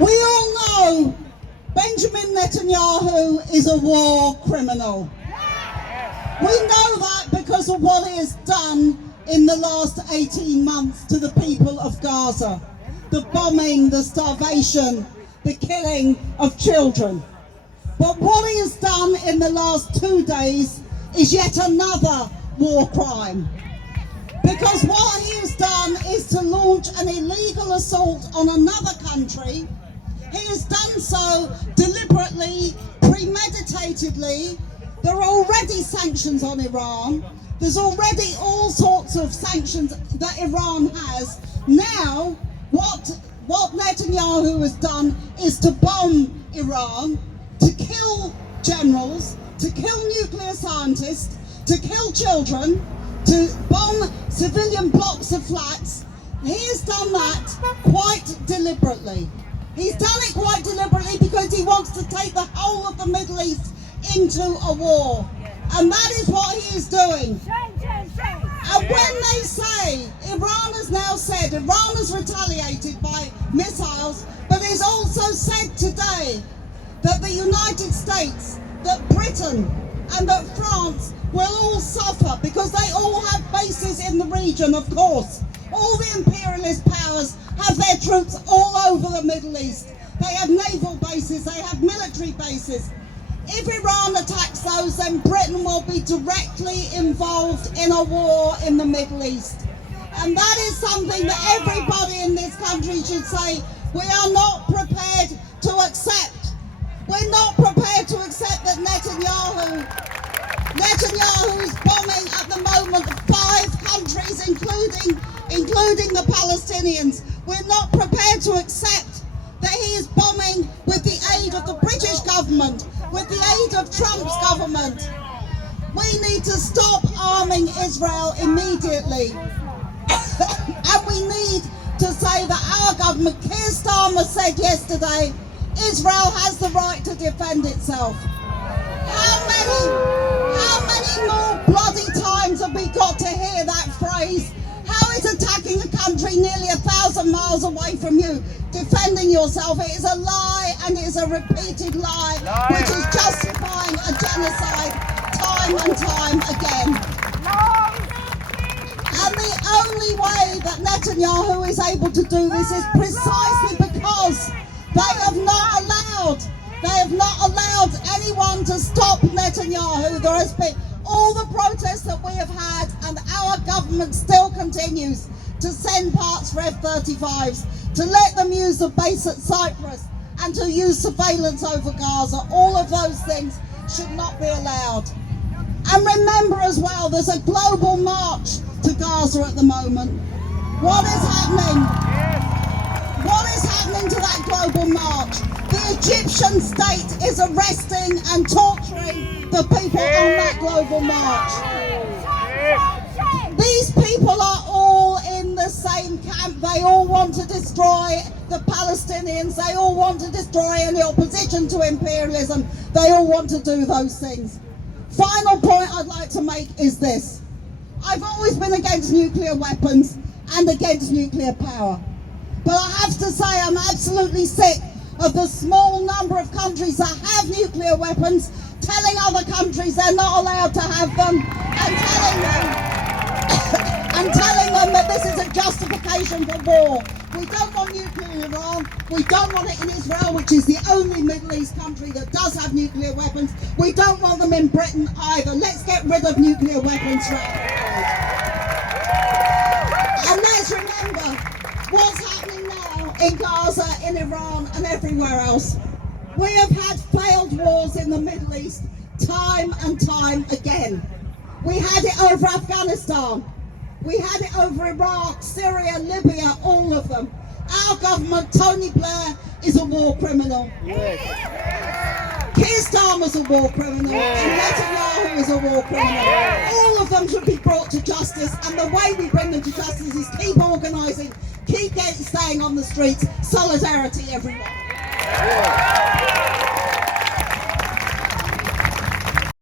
We all know Benjamin Netanyahu is a war criminal. We know that because of what he has done in the last 18 months to the people of Gaza. The bombing, the starvation, the killing of children. But what he has done in the last 2 days is yet another war crime. Because what he has done is to launch an illegal assault on another country. He has done so deliberately, premeditatedly. There are already sanctions on Iran. There's already all sorts of sanctions that Iran has. Now, what Netanyahu has done is to bomb Iran, to kill generals, to kill nuclear scientists, to kill children, to bomb civilian blocks of flats. He has done that quite deliberately. He's done it quite deliberately because he wants to take the whole of the Middle East into a war. And that is what he is doing. And when they say, Iran has now said, Iran has retaliated by missiles, but it's also said today that the United States, that Britain and that France will all suffer because they all have bases in the region, of course. All the imperialist powers have their troops all over the Middle East. They have naval bases, they have military bases. If Iran attacks those, then Britain will be directly involved in a war in the Middle East. And that is something that everybody in this country should say, we are not prepared to accept. We're not prepared to accept that Netanyahu is bombing at the moment 5 countries, including the Palestinians. We're not prepared to accept that he is bombing with the aid of the British government, with the aid of Trump's government. We need to stop arming Israel immediately. And we need to say that our government, Keir Starmer said yesterday, Israel has the right to defend itself. How many more bloody times have we got to hear that phrase? How is attacking a country nearly 1,000 miles away from you defending yourself? It is a lie, and it is a repeated lie, which is justifying a genocide time and time again. And the only way that Netanyahu is able to do this is precisely because they have not allowed anyone to stop Netanyahu. There has been all the protests that we have had, and our government still continues to send parts for F-35s, to let them use the base at Cyprus, and to use surveillance over Gaza. All of those things should not be allowed. And remember as well, there's a global march to Gaza at the moment. What is happening? What is happening to that global march? The Egyptian state is arresting and torturing the people on that global march. These people are all in the same camp. They all want to destroy the Palestinians. They all want to destroy any opposition to imperialism. They all want to do those things. Final point I'd like to make is this. I've always been against nuclear weapons and against nuclear power. But I have to say I'm absolutely sick of the small number of countries that have nuclear weapons telling other countries they're not allowed to have them, and telling them that this is a justification for war. We don't want nuclear in Iran. We don't want it in Israel, which is the only Middle East country that does have nuclear weapons. We don't want them in Britain either. Let's get rid of nuclear weapons right. And let's remember what's happening now in Gaza, in Iran, and everywhere else. We have had failed wars in the Middle East time and time again. We had it over Afghanistan. We had it over Iraq, Syria, Libya, all of them. Our government, Tony Blair, is a war criminal. Keir Starmer's a war criminal, and Netanyahu is a war criminal. All of them should be brought to justice, and the way we bring them to justice is keep organising, keep staying on the streets. Solidarity, everyone.